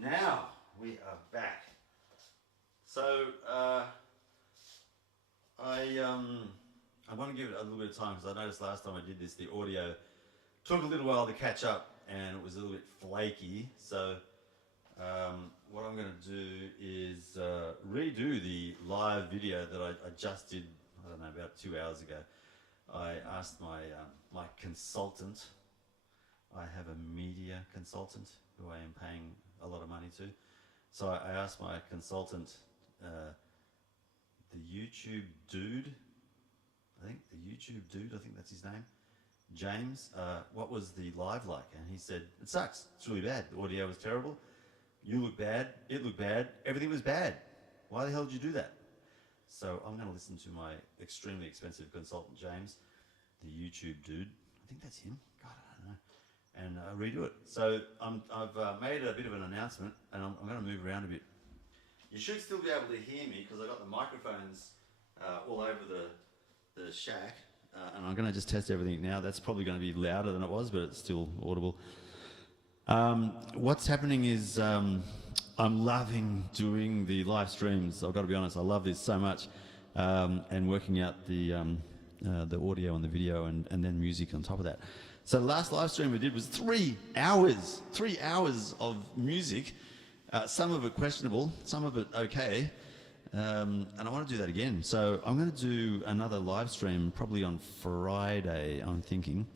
Now we are back. So I want to give it a little bit of time because I noticed last time I did this, the audio took a little while to catch up and it was a little bit flaky. So what I'm going to do is redo the live video that I just did, I don't know, about 2 hours ago. I asked my my consultant. I have a media consultant who I am paying a lot of money to. So I asked my consultant, the YouTube dude, I think that's his name, James, what was the live like? And he said, it sucks, it's really bad. The audio was terrible, you look bad, it looked bad, everything was bad. Why the hell did you do that? So I'm going to listen to my extremely expensive consultant, James, the YouTube dude, I think that's him, God, I don't know, and redo it. So I've made a bit of an announcement, and I'm going to move around a bit. You should still be able to hear me because I've got the microphones all over the shack, and I'm going to just test everything now. That's probably going to be louder than it was, but it's still audible. What's happening is I'm loving doing the live streams. I've got to be honest, I love this so much, and working out the audio and the video and then music on top of that. So the last live stream we did was 3 hours, 3 hours of music, some of it questionable, some of it okay, and I want to do that again. So I'm going to do another live stream probably on Friday, I'm thinking,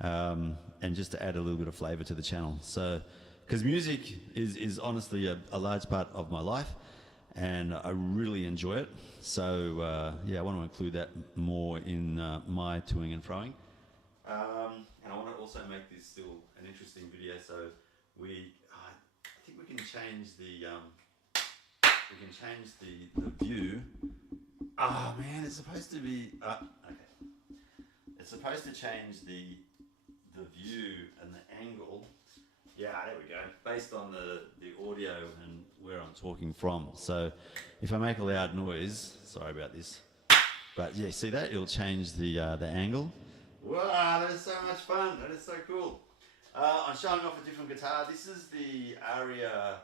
and just to add a little bit of flavour to the channel. So, because music is honestly a large part of my life, and I really enjoy it. So yeah, I want to include that more in my toing and froing. And I want to also make this still an interesting video. So I think we can change the view. Oh man, it's supposed to be okay. It's supposed to change the view and the angle. Yeah, there we go. Based on the audio and where I'm talking from. So if I make a loud noise, sorry about this, but yeah, see that? It'll change the angle. Wow, that is so much fun. That is so cool. I'm showing off a different guitar. This is the Aria,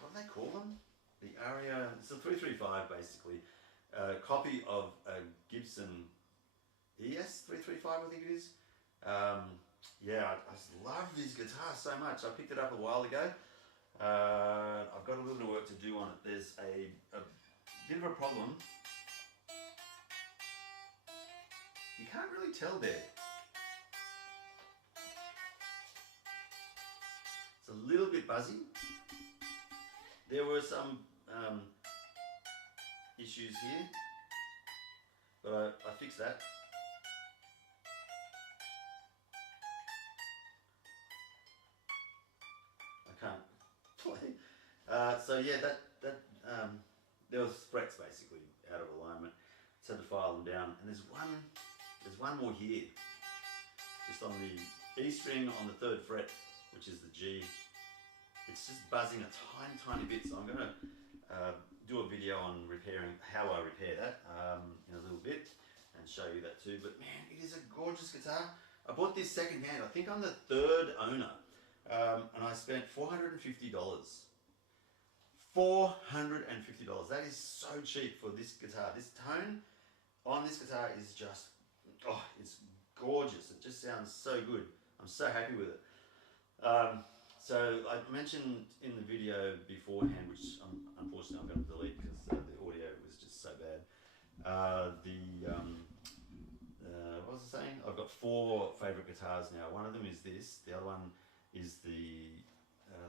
what do they call them? The Aria, it's a 335 basically. Copy of a Gibson ES 335, I think it is. Yeah, I just love this guitar so much. I picked it up a while ago. I've got a little bit of work to do on it. There's a bit of a problem. You can't really tell there. It's a little bit buzzy. There were some issues here, but I fixed that. I can't play. So yeah, there was frets basically out of alignment. So I had to file them down, and there's one more here, just on the E string on the 3rd fret, which is the G. It's just buzzing a tiny bit, so I'm going to do a video on how I repair that in a little bit and show you that too. But man, it is a gorgeous guitar. I bought this second hand. I think I'm the 3rd owner, and I spent $450. $450. That is so cheap for this guitar. This tone on this guitar is just, oh, it's gorgeous. It just sounds so good. I'm so happy with it. So I mentioned in the video beforehand, which unfortunately I'm going to delete because the audio was just so bad. What was I saying? I've got 4 favourite guitars now. One of them is this. The other one is the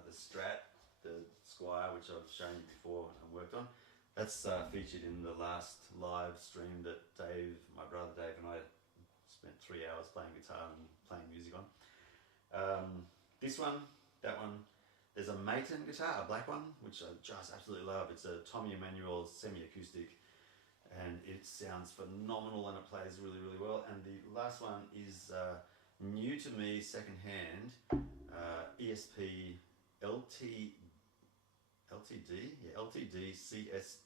Strat, the Squire, which I've shown you before and worked on. That's featured in the last live stream that my brother Dave and I spent 3 hours playing guitar and playing music on. This one, that one, there's a Maton guitar, a black one, which I just absolutely love. It's a Tommy Emmanuel semi-acoustic, and it sounds phenomenal and it plays really, really well. And the last one is new to me, second-hand, ESP LTD CS.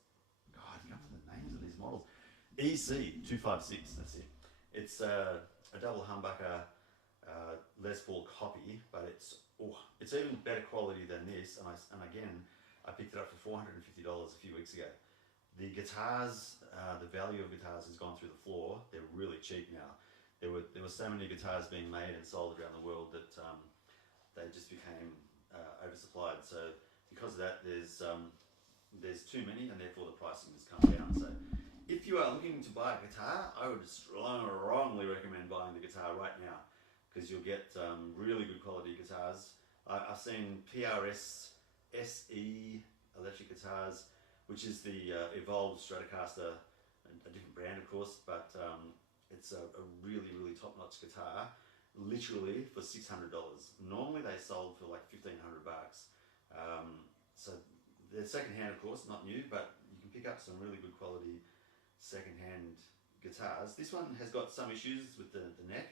God, you know the names of these models. EC256, that's it. It's a double humbucker Les Paul copy, but it's oh, it's even better quality than this. And again, I picked it up for $450 a few weeks ago. The guitars, the value of guitars has gone through the floor. They're really cheap now. There were so many guitars being made and sold around the world that they just became oversupplied. So because of that, there's too many, and therefore the pricing has come down. So if you are looking to buy a guitar, I would strongly recommend buying the guitar right now, because you'll get really good quality guitars. I've seen PRS SE electric guitars, which is the evolved Stratocaster, a different brand of course, but it's a really top-notch guitar, literally for $600. Normally they sold for like $1,500. So they're second-hand of course, not new, but you can pick up some really good quality second-hand guitars. This one has got some issues with the neck,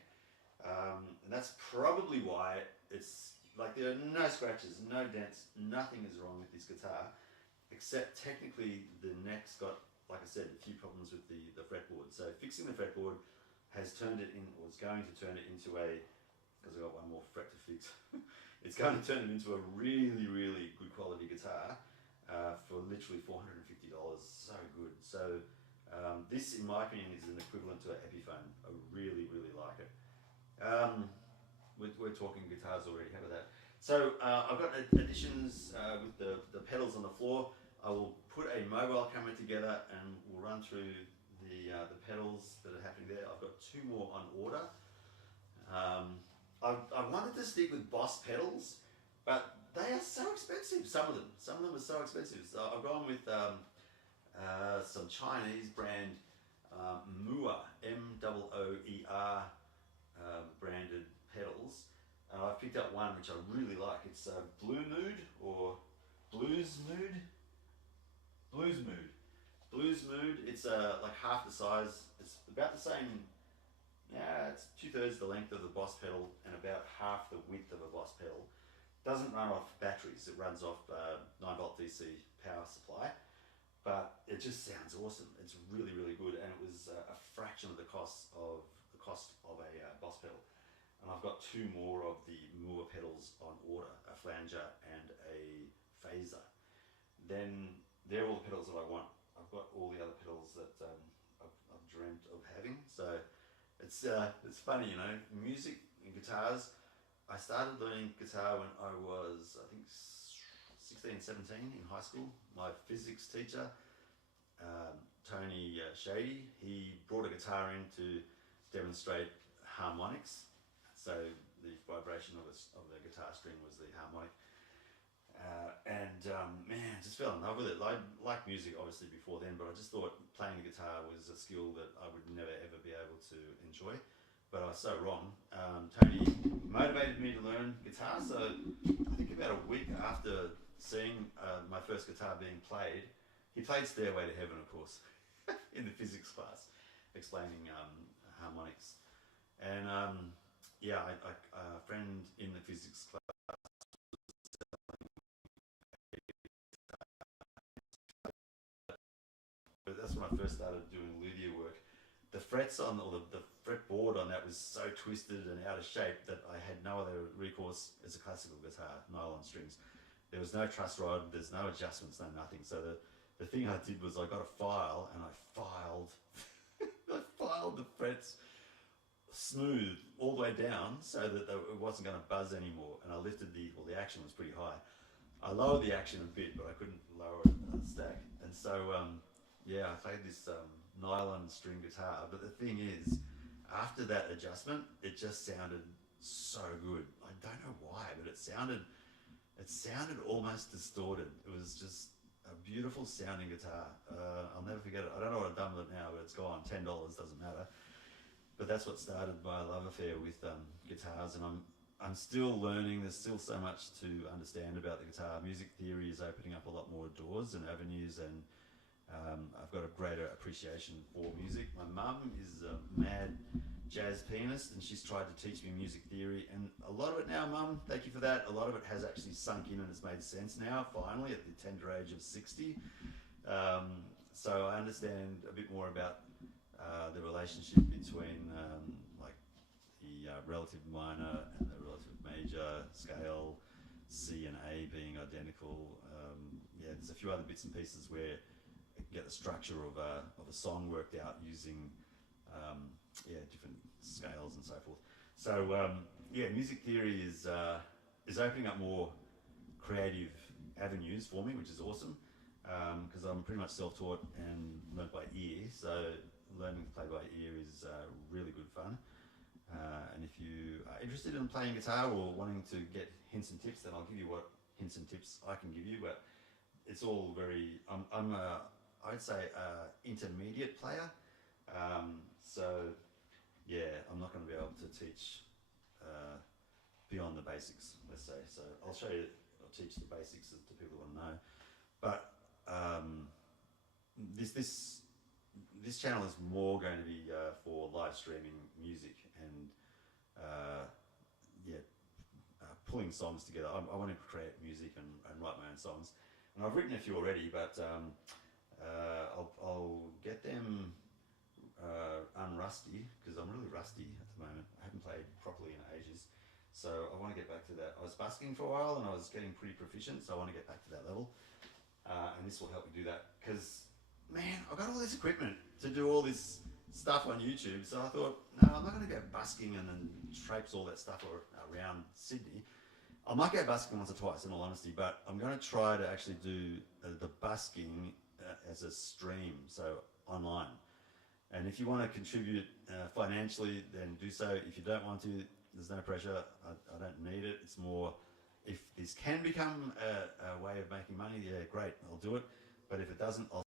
and that's probably why it's like there are no scratches, no dents, nothing is wrong with this guitar, except technically the neck's got, like I said, a few problems with the fretboard. So fixing the fretboard has turned it in, or is going to turn it into a, because I've got one more fret to fix, it's going to turn it into a really good quality guitar for literally $450. So good. So this, in my opinion, is an equivalent to an Epiphone. I really like it. We're talking guitars already, how about that? So I've got additions with the pedals on the floor. I will put a mobile camera together and we'll run through the pedals that are happening there. I've got 2 more on order. I wanted to stick with Boss pedals, but they are so expensive, some of them are so expensive. So I've gone with some Chinese brand Mooer, MOOER branded pedals. I've picked up one which I really like. It's Blue Mood or Blues Mood. It's like half the size. It's about the same. It's 2/3 the length of the Boss pedal and about half the width of a Boss pedal. Doesn't run off batteries. It runs off 9-volt DC power supply, but it just sounds awesome. It's really good, and it was a fraction of the cost of a Boss pedal. And I've got 2 more of the Mooer pedals on order, a flanger and a phaser. Then they're all the pedals that I want. I've got all the other pedals that I've dreamt of having. So it's funny, you know, music and guitars. I started learning guitar when I was, I think, 16, 17 in high school. My physics teacher, Tony Shady, he brought a guitar in to demonstrate harmonics. So the vibration of the guitar string was the harmonic. Man, just fell in love with it. I liked music obviously before then, but I just thought playing the guitar was a skill that I would never ever be able to enjoy. But I was so wrong. Tony motivated me to learn guitar, so I think about a week after seeing my first guitar being played, he played Stairway to Heaven, of course, in the physics class, explaining harmonics. And yeah, a friend in the physics class, that's when I first started doing luthier work. The frets on, or the fretboard on that was so twisted and out of shape that I had no other recourse. It's a classical guitar, nylon strings. There was no truss rod, there's no adjustments, no nothing. So the thing I did was I got a file and I filed I filed the frets smooth all the way down so that it wasn't going to buzz anymore. And I lifted the action was pretty high. I lowered the action a bit, but I couldn't lower it a stack. And so yeah, I played this nylon string guitar. But the thing is, after that adjustment, it just sounded so good. I don't know why, but it sounded almost distorted. It was just a beautiful sounding guitar. I'll never forget it. I don't know what I've done with it now, but it's gone. $10 doesn't matter. But that's what started my love affair with guitars, and I'm still learning. There's still so much to understand about the guitar. Music theory is opening up a lot more doors and avenues, and I've got a greater appreciation for music. My mum is a mad jazz pianist, and she's tried to teach me music theory, and a lot of it now, Mum, thank you for that, a lot of it has actually sunk in and it's made sense now, finally, at the tender age of 60. So I understand a bit more about the relationship between like the relative minor and the relative major scale, C and A being identical. Yeah, there's a few other bits and pieces where I can get the structure of a song worked out using yeah, different scales and so forth. So yeah, music theory is opening up more creative avenues for me, which is awesome, because I'm pretty much self-taught and learned by ear. So learning to play by ear is really good fun. And if you are interested in playing guitar or wanting to get hints and tips, then I'll give you what hints and tips I can give you. But it's all very, I'd say, intermediate player. So yeah, I'm not going to be able to teach beyond the basics, let's say. So I'll teach the basics to people who want to know. But this channel is more going to be for live streaming music and yeah, pulling songs together. I want to create music and write my own songs, and I've written a few already, but I'll get them unrusty, because I'm really rusty at the moment. I haven't played properly in ages, so I want to get back to that. I was busking for a while and I was getting pretty proficient, so I want to get back to that level, and this will help me do that, because man, I've got all this equipment to do all this stuff on YouTube, so I thought, no, I'm not going to go busking and then traipse all that stuff around Sydney. I might go busking once or twice, in all honesty, but I'm going to try to actually do the busking as a stream, so online. And if you want to contribute financially, then do so. If you don't want to, there's no pressure. I don't need it. It's more, if this can become a way of making money, yeah, great, I'll do it. But if it doesn't, I'll